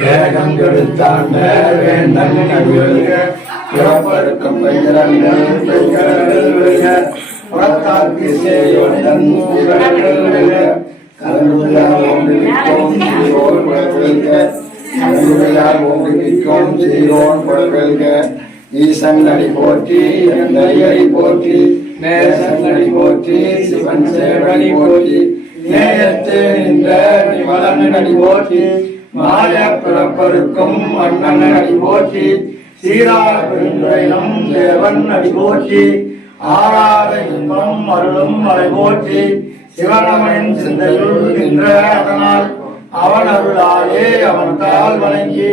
வேகம் கெடுத்தான் வேந்தன் பிறப்பருக்கும் புறத்தாக்கு சேயோடன் ஈசன் அடி போற்றி அடி போற்றி நேசன் அடி போற்றி சிவன் சேவடி போற்றி நேயத்தே நின்ற நிமலன் அடி போற்றி மாய பிறப்பருக்கும் மன்னன் அடி போற்றி சீரார பெருந்துரையிலும் தேவன் அடி போற்றி ஆறாத இன்பம் அருளும் மலை போற்றி சிவனவனின் சிந்தையுள் நின்ற அதனால் அவன் அருளாலே அவன் தாள் வணங்கி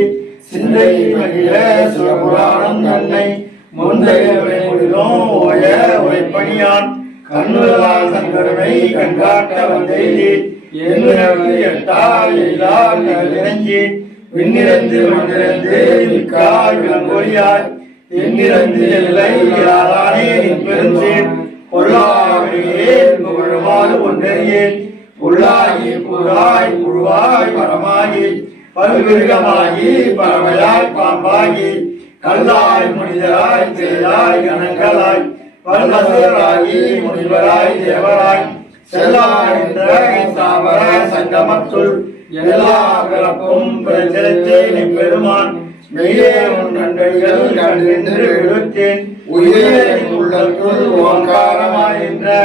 சிந்தை மகிழ சிவபுராணம் தன்னை முந்தைய விளைமுடிலும் ஓய உரைப்பணியான் கண்ணுதலால் தங்கருமை கண்காட்ட வந்தெய்தி இறங்கி விண்ணிறந்து மண்ணிறந்து மிக்காய் விளங்கொழியாய் எண்ணிறந்து எல்லை யாரானே பெருஞ்சேன் பொருளாயே புகழுமாறு ஒன்றறியேன் புல்லாகி புறாய் புழுவாய் மரமாகி பல்விருகமாகி பறவையாய் பாம்பாகி கல்லாய் மனிதராய் தேயாய் கணங்களாய் பல்வசராகி முனிவராய் தேவராய் செல்லாய் என்ற தாவர சங்கமத்துள் எல்லா பிறப்பும் பிரச்சலத்தே பெருமான் மெய்யே உன் நன்றிகள் கண்டின்று எழுத்தேன் உயிரே உள்ளத்துள் ஓங்காரமாயின்ற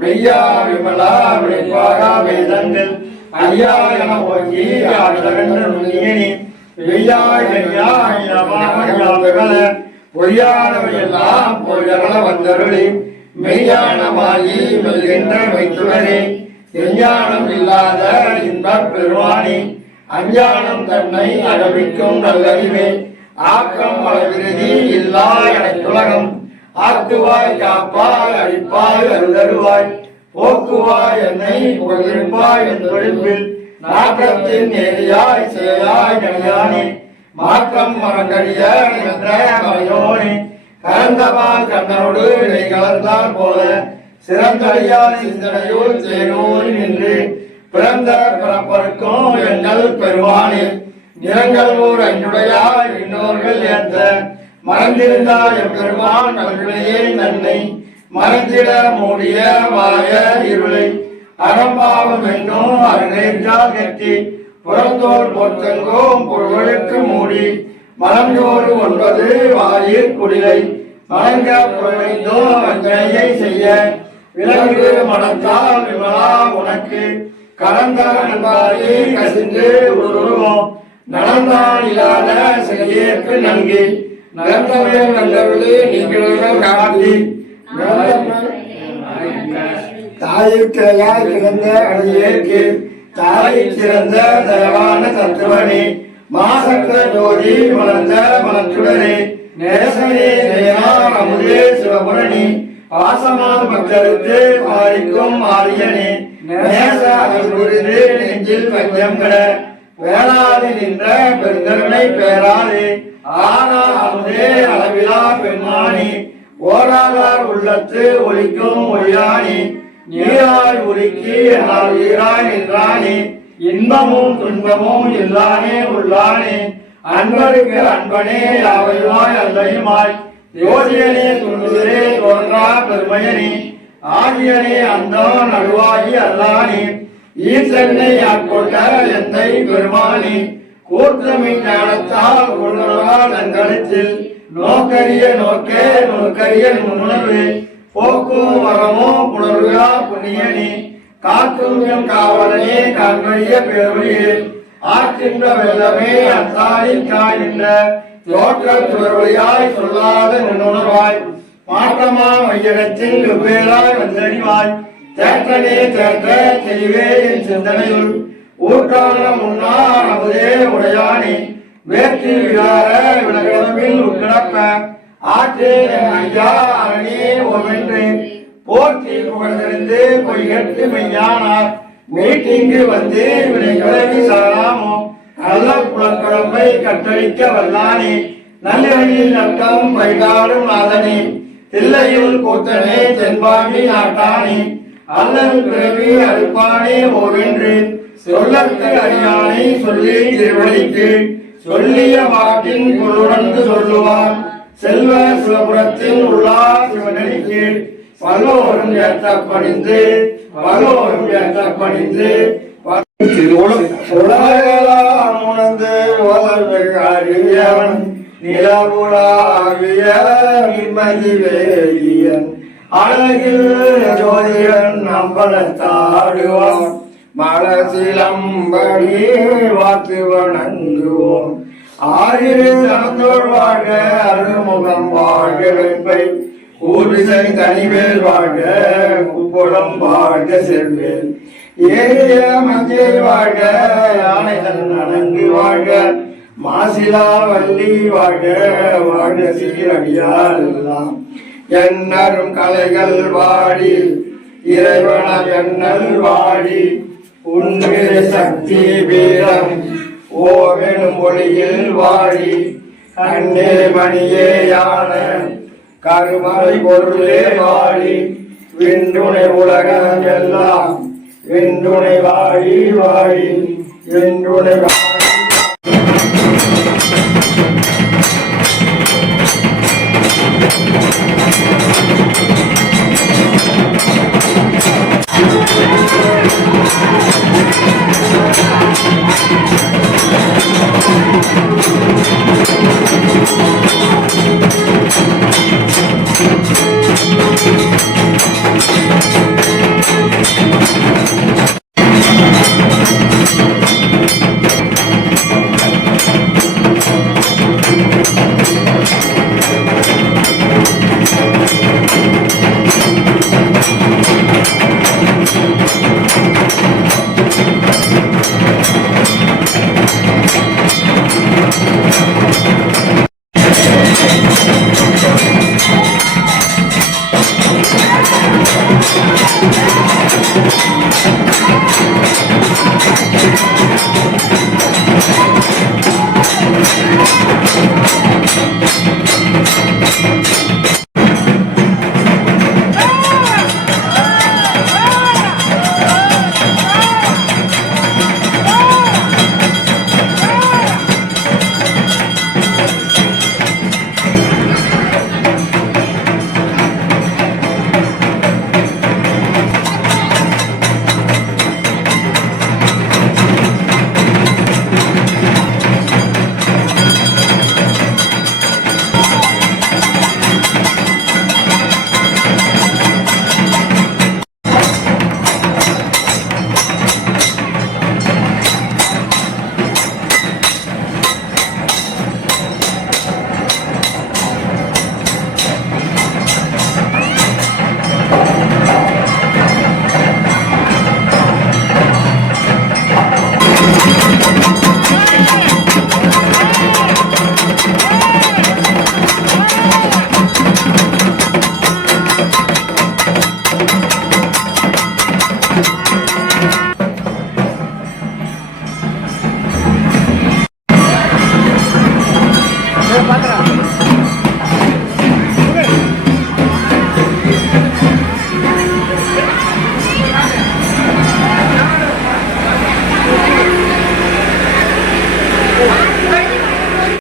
மெய்யா விமலா விளைப்பாகா வேதங்கள் ஐயா என ஓங்கி ஆடலகன்ற நுண்ணியனி வெய்யாய் வெய்யாய் நமாகல பொய்யானவையெல்லாம் பொய்யகல வந்தருளி மெய்யானமாகி மெல்கின்ற மெய்த்துடரே எஞ்ஞானம் இல்லாத இன்பப் பெருமானி அஞ்ஞானம் தன்னை அகவிக்கும் நல்லறிவே ஆக்கம் அளவிருதி இல்லா அனைத்துலகம் ஆக்குவாய் காப்பாய் அழிப்பாய் அருதருவாய் போக்குவாய் என்னை புகழிருப்பாய் என் தொழிப்பில் நாட்டத்தின் நேரியாய் சேயாய் கணியானே மாற்றம் மரங்கடிய என்ற மலையோனே கலந்தபால் கண்ணனோடு இணை கலந்தால் போல சிறந்தடியான் சிந்தனையுள் சேனூரில் நின்று பிறந்த பிறப்பருக்கும் எங்கள் பெருமானே நிறங்கள் ஊர் அஞ்சுடையாய் இன்னோர்கள் ஏற்ற மறந்திருந்தாய் எம்பெருமான் நல்வினையே நன்னை மறந்திட மூடிய மாய இருளை அறம்பாவம் என்னும் அருணேற்றால் கட்டி புறந்தோர் பொத்தங்கோம் பொருளுக்கு மூடி மலஞ்சோறு 9 வாயிற் குடிலை மலங்க புறவைந்தோ வஞ்சனையை செய்ய விலங்கு மனத்தால் விமலா உனக்கு கலந்த நண்பாரி கசிந்து உருவோம் நடந்தால் இல்லாத செய்யேற்கு நல்கி நலந்தவே நல்லவர்களே நீங்கள் காட்டி தாயிற்கையாய் கிடந்த அடியேற்கு தாயை சிறந்த தயவான தத்துவனே மாசற்ற ஜோதி மலர்ந்த மலச்சுடனே நேசனே நேயார் அமுதே சிவபுரணி பாசமால் பக்தருக்கு மாறிக்கும் ஆரியனே நேச அருள்புரிந்து நெஞ்சில் பஞ்சம் கட வேளாதி நின்ற பெருங்கருணை பேராதே ஆனா அமுதே அளவிலா பெண்மானி ஓராதார் உள்ளத்து ஒலிக்கும் ஒளியானி நீராய் உருக்கி என்னால் ஈராய் நின்றானே இன்பமும் துன்பமும் இல்லானே உள்ளானே அன்பருக்கு அன்பனே யாவையுமாய் அல்லையுமாய் யோசியனே துன்புதரே தோன்றா பெருமையனே ஆகியனே அந்தோ நடுவாகி அல்லானே ஈசனை ஆட்கொண்ட எந்தை பெருமானே கூற்றமின் ஞானத்தால் உணர்வால் எங்களிடத்தில் நோக்கரிய நோக்கே நோக்கரிய நுணர்வு போக்கும் வரமும் புணர்வுகா புண்ணியனே காக்கும் எம் காவலனே காண்பறிய பேரொழியே ஆற்றின்ற வெள்ளமே அத்தாரின் காய்கின்ற தோற்ற சுவர்வழியாய் சொல்லாத நுண்ணுணர்வாய் மாற்றமா மையகத்தில் வெவ்வேறாய் வந்தறிவாய் தேற்றனே தேற்ற தெளிவே என் சிந்தனையுள் ஊற்றான முன்னார் அமுதே உடையானே வேற்றி விழார விலகிடமில் உட்கிடப்ப ஆற்றே ஐயா அரணே ஓமென்று போற்றி புகழ்ந்திருந்து பொய்கட்டு மெய்யானார் மீட்டிங்கு வந்து வினை விலகி சாராமோ நல்ல குலக்குழம்பை கட்டளிக்க வல்லானே நல்லவழியில் நட்டம் வைகாடும் நாதனே தில்லையில் கூத்தனே தென்பாண்டி நாட்டானே அல்லல் பிறவி அறுப்பானே ஓவென்று சொல்லற்கு அறியானை சொல்லி திருவடிக்கு சொல்லிய பாட்டின் பொருளந்து சொல்லுவார் செல்வ சிவபுரத்தின் உள்ளார் சிவனடிக்கு பலோரும் ஏற்றப்பணிந்து உலகெல்லாம் உணர்ந்து அறியவன் நிலவுலாவிய நிம்மதி வேதியன் அழகில் ஜோதியன் அம்பலத்தாடுவான் மலசிலம்படி வாக்கு வணங்குவோம் ஆயிரு தனத்தோர் வாழ்க அருள்முகம் வாழ்க வெண்பை ஊர்விசை தனிவேல் வாழ்க குப்புறம் வாழ்க செல்வேல் ஏறிய மஞ்சை வாழ்க யானைகள் அணங்கு வாழ்க மாசிலா வள்ளி வாழ்க வாழ்க சீரடியார் எல்லாம் எண்ணரும் கலைகள் வாடி இறைவன எண்ணல் வாடி உன்னிற சக்தி வீரம் ஓவெனும் ஒளியில் வாடி கண்ணே மணியே யான கருமறை பொருளே வாடி விண்டுணை உலகம் எல்லாம் விண்டுணை வாடி வாடி விண்டுணை வாடி